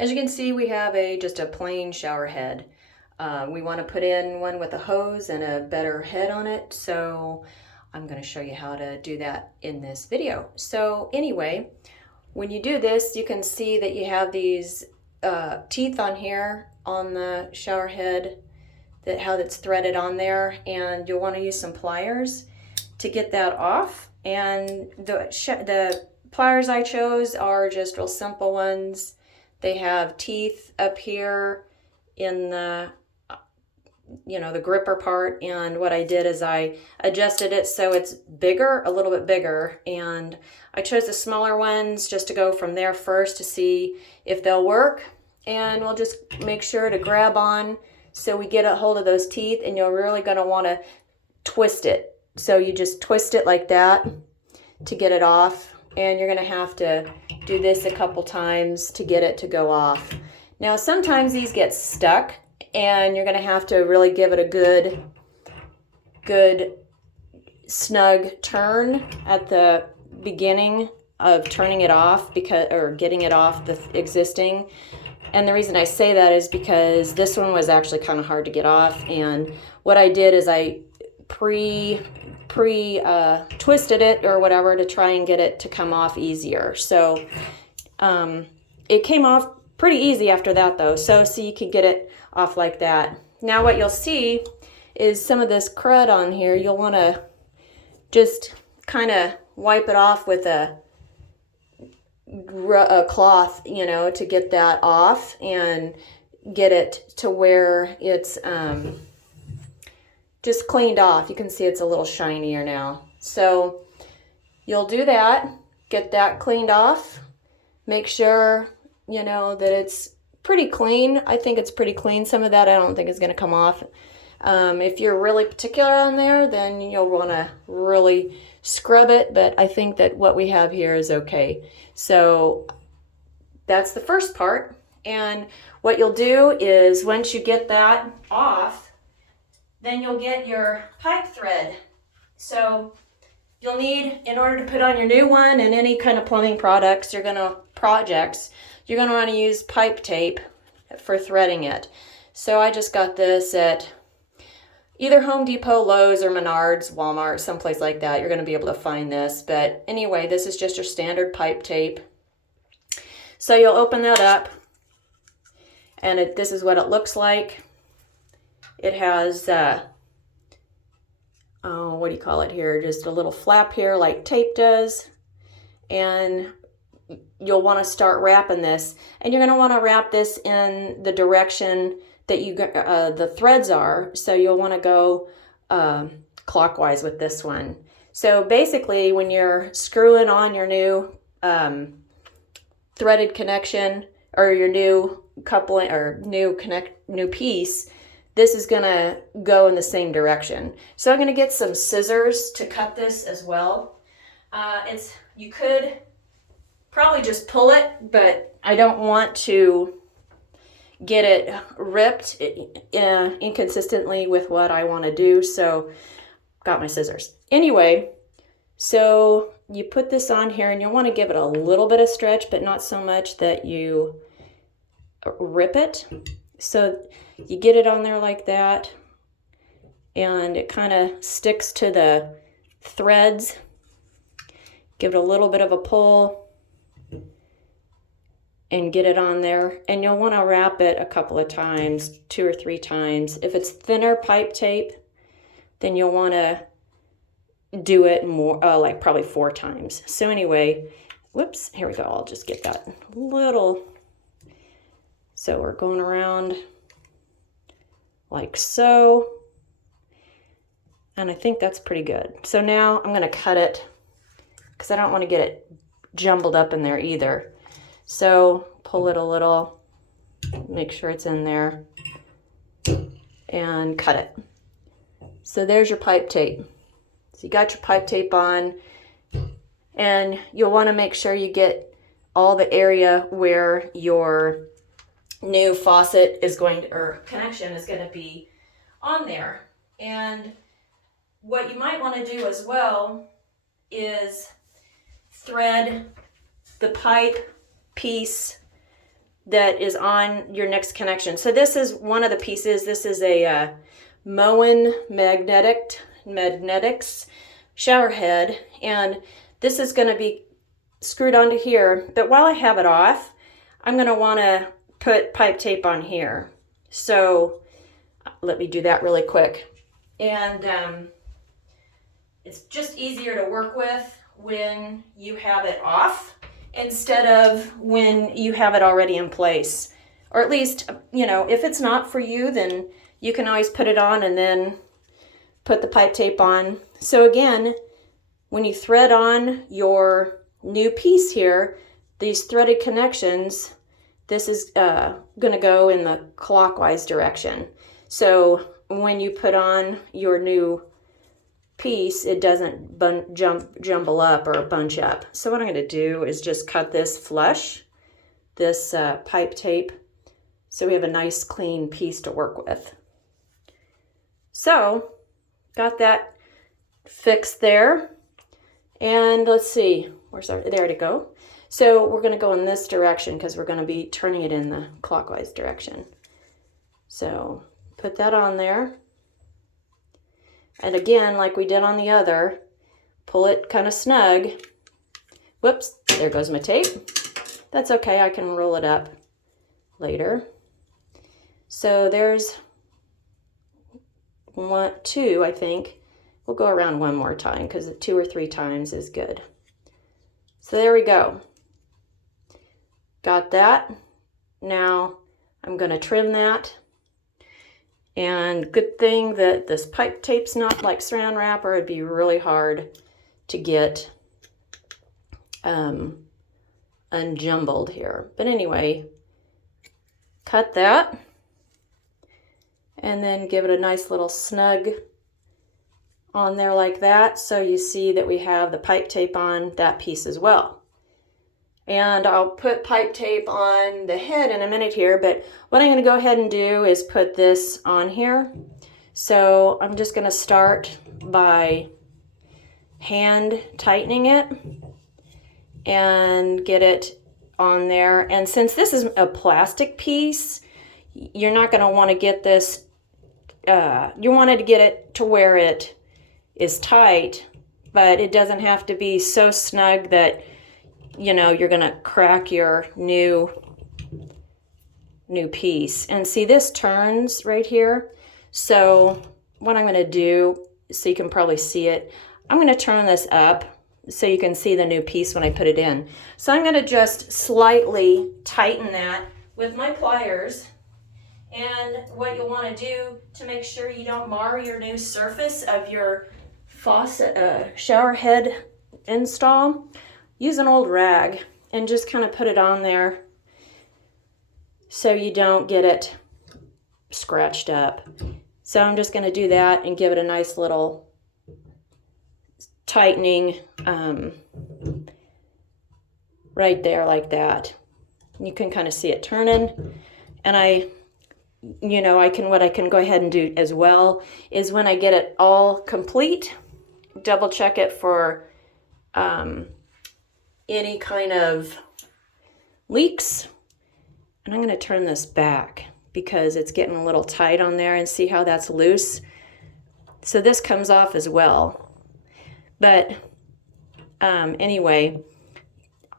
As you can see, we have just a plain shower head. We want to put in one with a hose and a better head on it, so I'm going to show you how to do that in this video. So anyway, when you do this, you can see that you have these teeth on here on the shower head, how that's threaded on there, and you'll want to use some pliers to get that off. And the pliers I chose are just real simple ones. They have teeth up here in the the gripper part, and what I did is I adjusted it so it's bigger, a little bit bigger, and I chose the smaller ones just to go from there first to see if they'll work. And we'll just make sure to grab on so we get a hold of those teeth, and you're really going to want to twist it. So you just twist it like that to get it off, and you're going to have to do this a couple times to get it to go off. Now sometimes these get stuck, and you're going to have to really give it a good snug turn at the beginning of turning it off, or getting it off the existing. And the reason I say that is because this one was actually kind of hard to get off, and what I did is I twisted it or whatever to try and get it to come off easier. So it came off pretty easy after that though, so you can get it off like that. Now what you'll see is some of this crud on here. You'll want to just kind of wipe it off with a cloth, to get that off and get it to where it's just cleaned off. You can see it's a little shinier now. So you'll do that, get that cleaned off, make sure that it's pretty clean. I think it's pretty clean. Some of that I don't think is going to come off. If you're really particular on there, then you'll want to really scrub it, but I think that what we have here is okay. So that's the first part. And what you'll do is once you get that off, then you'll get your pipe thread. So you'll need, in order to put on your new one and any kind of plumbing projects, you're going to want to use pipe tape for threading it. So I just got this at either Home Depot, Lowe's, or Menards, Walmart, someplace like that. You're going to be able to find this. But anyway, this is just your standard pipe tape. So you'll open that up, and this is what it looks like. It has, what do you call it here? Just a little flap here like tape does. And you'll want to start wrapping this, and you're going to want to wrap this in the direction that the threads are. So you'll want to go clockwise with this one. So basically, when you're screwing on your new threaded connection, or your new coupling, or new piece, this is going to go in the same direction. So I'm going to get some scissors to cut this as well. You could probably just pull it, but I don't want to get it ripped inconsistently with what I want to do, so got my scissors. Anyway, so you put this on here, and you'll want to give it a little bit of stretch, but not so much that you rip it. So you get it on there like that, and it kind of sticks to the threads. Give it a little bit of a pull and get it on there, and you'll want to wrap it a couple of times, 2 or 3 times. If it's thinner pipe tape, then you'll want to do it more, like probably 4 times. So anyway, whoops, here we go. I'll just get that little. So we're going around like so, and I think that's pretty good. So now I'm going to cut it, because I don't want to get it jumbled up in there either. So pull it a little, make sure it's in there, and cut it. So there's your pipe tape. So you got your pipe tape on, and you'll want to make sure you get all the area where your new faucet is going to, or connection is going to be on there. And what you might want to do as well is thread the pipe piece that is on your next connection. So this is one of the pieces. This is a Moen Magnetix Showerhead, and this is going to be screwed onto here. But while I have it off, I'm going to want to put pipe tape on here. So let me do that really quick. And it's just easier to work with when you have it off instead of when you have it already in place. Or at least, you know, if it's not for you, then you can always put it on and then put the pipe tape on. So again, when you thread on your new piece here, these threaded connections, this is going to go in the clockwise direction. So when you put on your new piece, it doesn't jumble up or bunch up. So what I'm going to do is just cut this flush, this pipe tape, so we have a nice clean piece to work with. So got that fixed there. And let's see, where's our, there to go. So we're going to go in this direction because we're going to be turning it in the clockwise direction. So put that on there. And again, like we did on the other, pull it kind of snug. Whoops, there goes my tape. That's okay, I can roll it up later. So there's two, I think. We'll go around one more time because 2 or 3 times is good. So there we go. Got that. Now I'm going to trim that. And good thing that this pipe tape's not like saran wrap, or it'd be really hard to get unjumbled here. But anyway, cut that and then give it a nice little snug on there like that. So you see that we have the pipe tape on that piece as well. And I'll put pipe tape on the head in a minute here, but what I'm going to go ahead and do is put this on here. So I'm just going to start by hand tightening it and get it on there. And since this is a plastic piece, you're not going to want to get this, you wanted to get it to where it is tight, but it doesn't have to be so snug that, you know, you're going to crack your new piece. And see, this turns right here. So what I'm going to do, so you can probably see it, I'm going to turn this up so you can see the new piece when I put it in. So I'm going to just slightly tighten that with my pliers. And what you'll want to do to make sure you don't mar your new surface of your faucet shower head install, use an old rag and just kind of put it on there so you don't get it scratched up. So I'm just going to do that and give it a nice little tightening right there like that. You can kind of see it turning. And what I can go ahead and do as well is when I get it all complete, double check it for any kind of leaks. And I'm going to turn this back because it's getting a little tight on there, and see how that's loose. So this comes off as well. But anyway,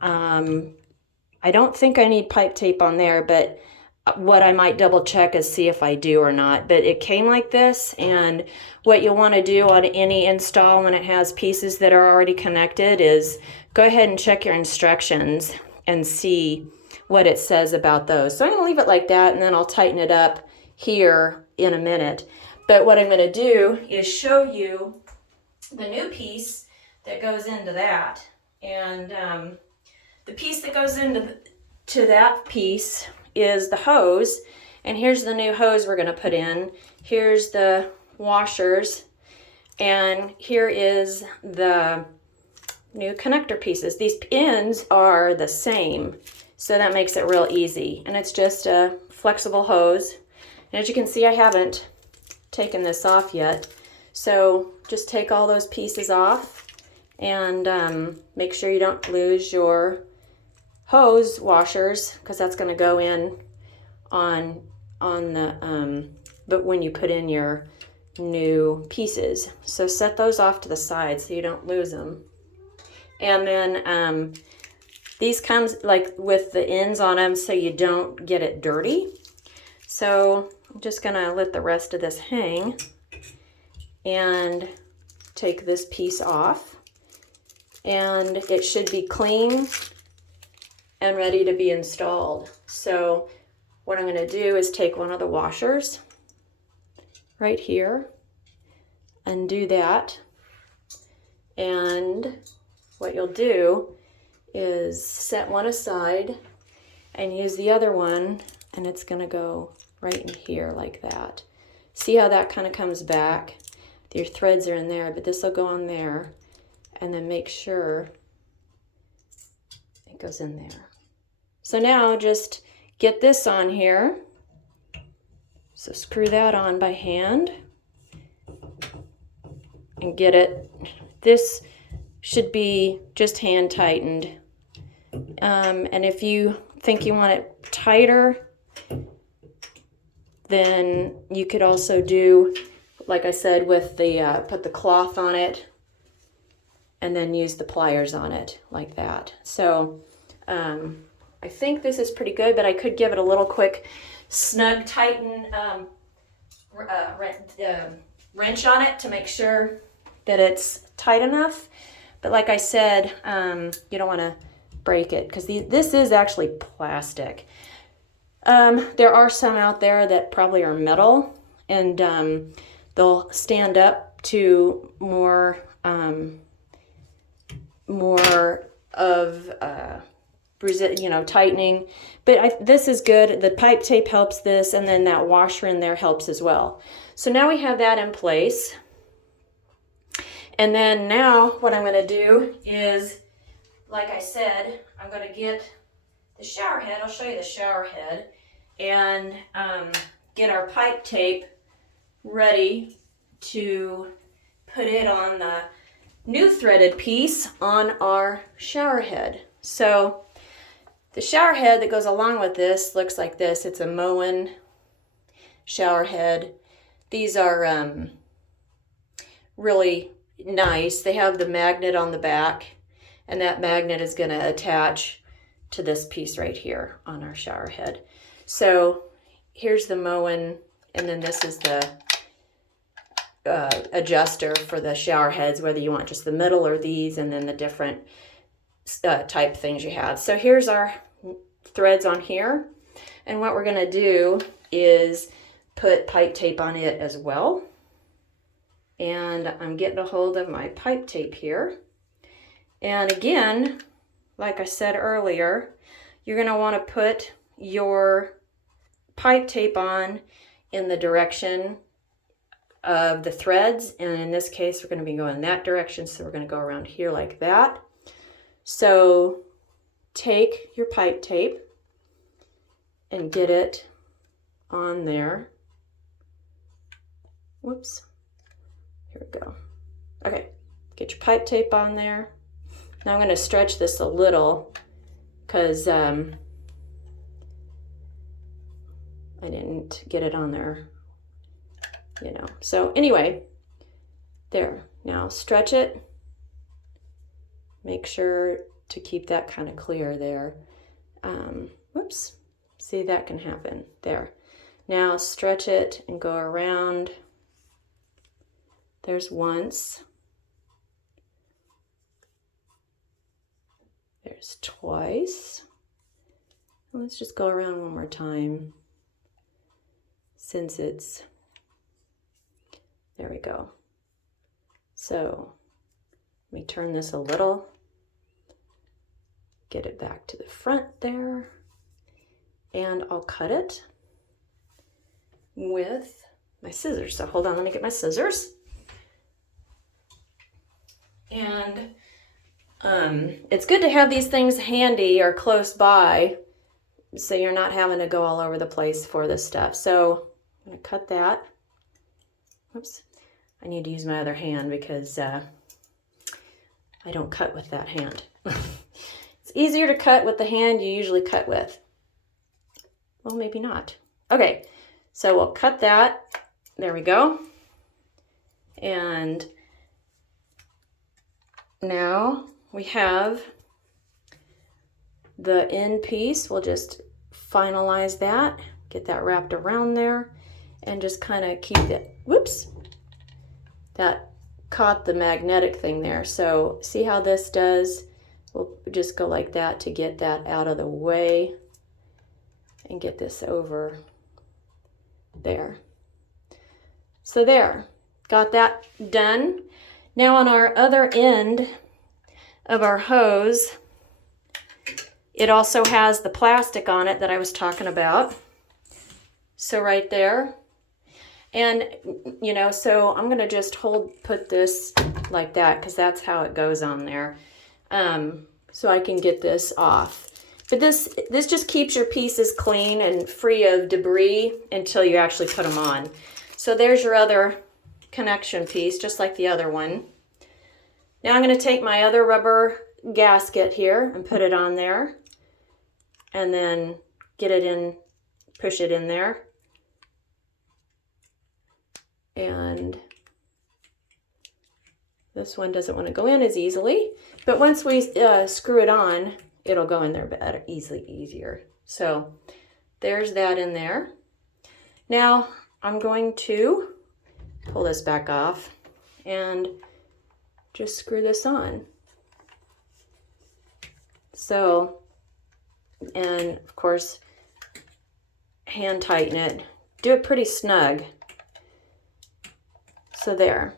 I don't think I need pipe tape on there, but what I might double check is see if I do or not. But it came like this, and what you'll want to do on any install when it has pieces that are already connected is go ahead and check your instructions and see what it says about those. So I'm going to leave it like that, and then I'll tighten it up here in a minute. But what I'm going to do is show you the new piece that goes into that. And the piece that goes into that piece is the hose, and here's the new hose we're going to put in. Here's the washers, and here is the new connector pieces. These ends are the same, so that makes it real easy, and it's just a flexible hose. And as you can see, I haven't taken this off yet, so just take all those pieces off and make sure you don't lose your hose washers, because that's going to go in on the but when you put in your new pieces. So set those off to the side so you don't lose them. And then these comes like with the ends on them so you don't get it dirty. So I'm just gonna let the rest of this hang and take this piece off, and it should be clean and ready to be installed. So what I'm going to do is take one of the washers right here and do that. And what you'll do is set one aside and use the other one, and it's going to go right in here like that. See how that kind of comes back? Your threads are in there, but this will go on there, and then make sure it goes in there. So now just get this on here. So screw that on by hand and get it. This should be just hand tightened. And if you think you want it tighter, then you could also do, like I said, with the put the cloth on it and then use the pliers on it like that. So I think this is pretty good, but I could give it a little quick snug tighten wrench on it to make sure that it's tight enough. But like I said, you don't want to break it because this is actually plastic. There are some out there that probably are metal, and they'll stand up to more of tightening. But this is good. The pipe tape helps this, and then that washer in there helps as well. So now we have that in place. And then now what I'm going to do is, like I said, I'm going to get the shower head. I'll show you the shower head, and get our pipe tape ready to put it on the new threaded piece on our shower head. So the shower head that goes along with this looks like this. It's a Moen shower head. These are really nice. They have the magnet on the back, and that magnet is going to attach to this piece right here on our shower head. So here's the Moen, and then this is the adjuster for the shower heads, whether you want just the middle or these, and then the different type things you have. So here's our threads on here, and what we're going to do is put pipe tape on it as well. And I'm getting a hold of my pipe tape here, and again, like I said earlier, you're going to want to put your pipe tape on in the direction of the threads, and in this case we're going to be going that direction, so we're going to go around here like that. So take your pipe tape and get it on there. Whoops, here we go. Okay, get your pipe tape on there. Now I'm going to stretch this a little because I didn't get it on there, So anyway, there. Now stretch it. Make sure to keep that kind of clear there. Whoops. See, that can happen. There. Now stretch it and go around. There's once. There's twice. Let's just go around one more time, since it's, there we go. So let me turn this a little, get it back to the front there, and I'll cut it with my scissors. So hold on, let me get my scissors. And it's good to have these things handy or close by so you're not having to go all over the place for this stuff. So I'm going to cut that. Whoops. I need to use my other hand because I don't cut with that hand. It's easier to cut with the hand you usually cut with. Well, maybe not. Okay, so we'll cut that. There we go. And now we have the end piece. We'll just finalize that, get that wrapped around there, and just kind of keep it, whoops, that caught the magnetic thing there. So see how this does? We'll just go like that to get that out of the way and get this over there. So there, got that done. Now on our other end of our hose, it also has the plastic on it that I was talking about. So right there. And, you know, so I'm going to just put this like that because that's how it goes on there. So I can get this off. But this just keeps your pieces clean and free of debris until you actually put them on. So there's your other connection piece, just like the other one. Now I'm going to take my other rubber gasket here and put it on there. And then get it in, push it in there. And this one doesn't want to go in as easily, but once we screw it on, it'll go in there better, easier. So there's that in there. Now I'm going to pull this back off and just screw this on. So, and of course, hand tighten it. Do it pretty snug. So there,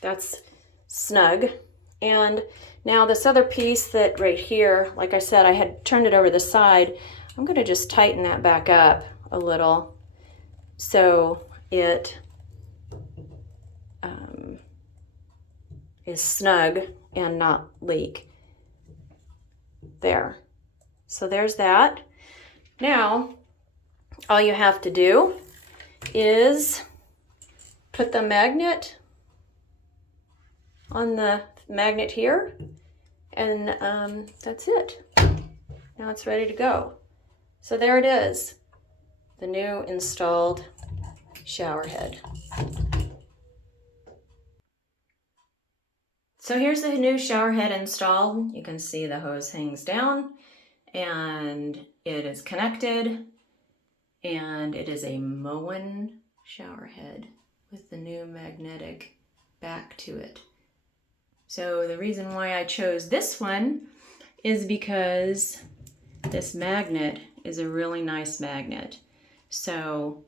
that's snug. And now this other piece that right here, like I said, I had turned it over the side. I'm going to just tighten that back up a little so it is snug and not leak. There. So there's that. Now, all you have to do is put the magnet on the magnet here, and that's it. Now it's ready to go. So there it is, the new installed shower head. So here's the new shower head installed. You can see the hose hangs down and it is connected, and it is a Moen shower head with the new magnetic back to it. So the reason why I chose this one is because this magnet is a really nice magnet. So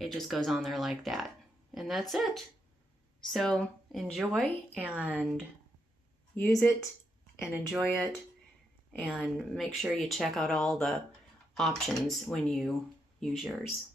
it just goes on there like that. And that's it. So enjoy and use it and enjoy it, and make sure you check out all the options when you use yours.